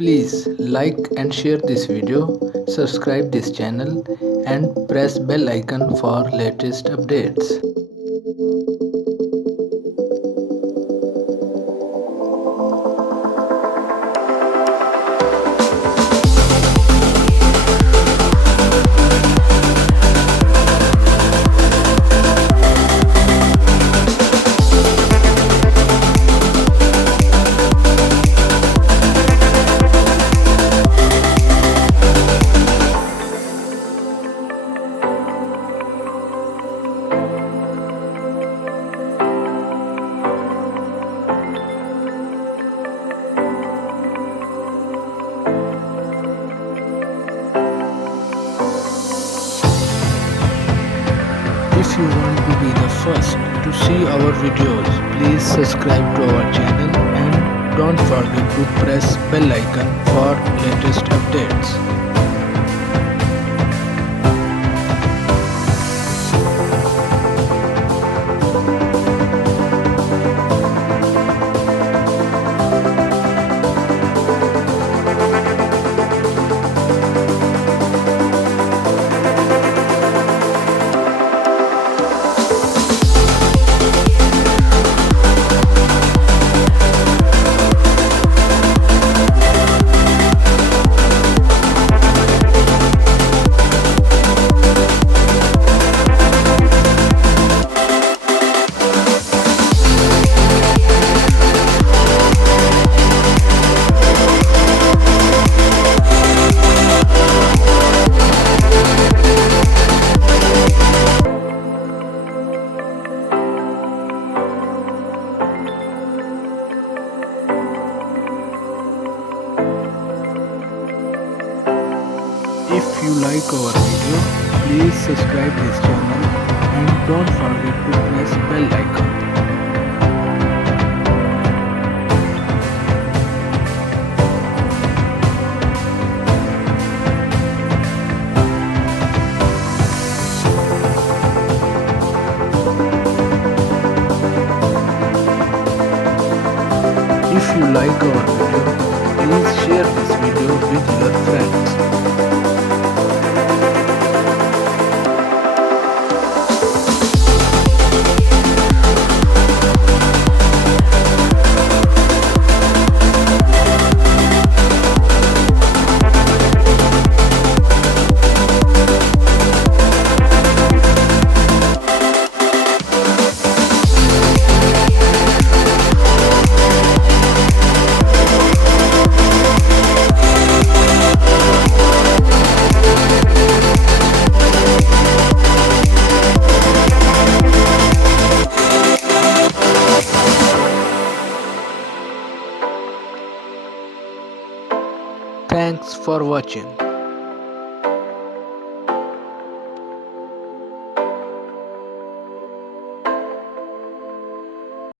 Please like and share this video, subscribe this channel and press bell icon for latest updates. If you want to be the first to see our videos, please subscribe to our channel and don't forget to press bell icon for latest updates. If you like our video, please subscribe this channel and don't forget to press bell icon. If you like our video, please share this video with your friends. Thanks for watching.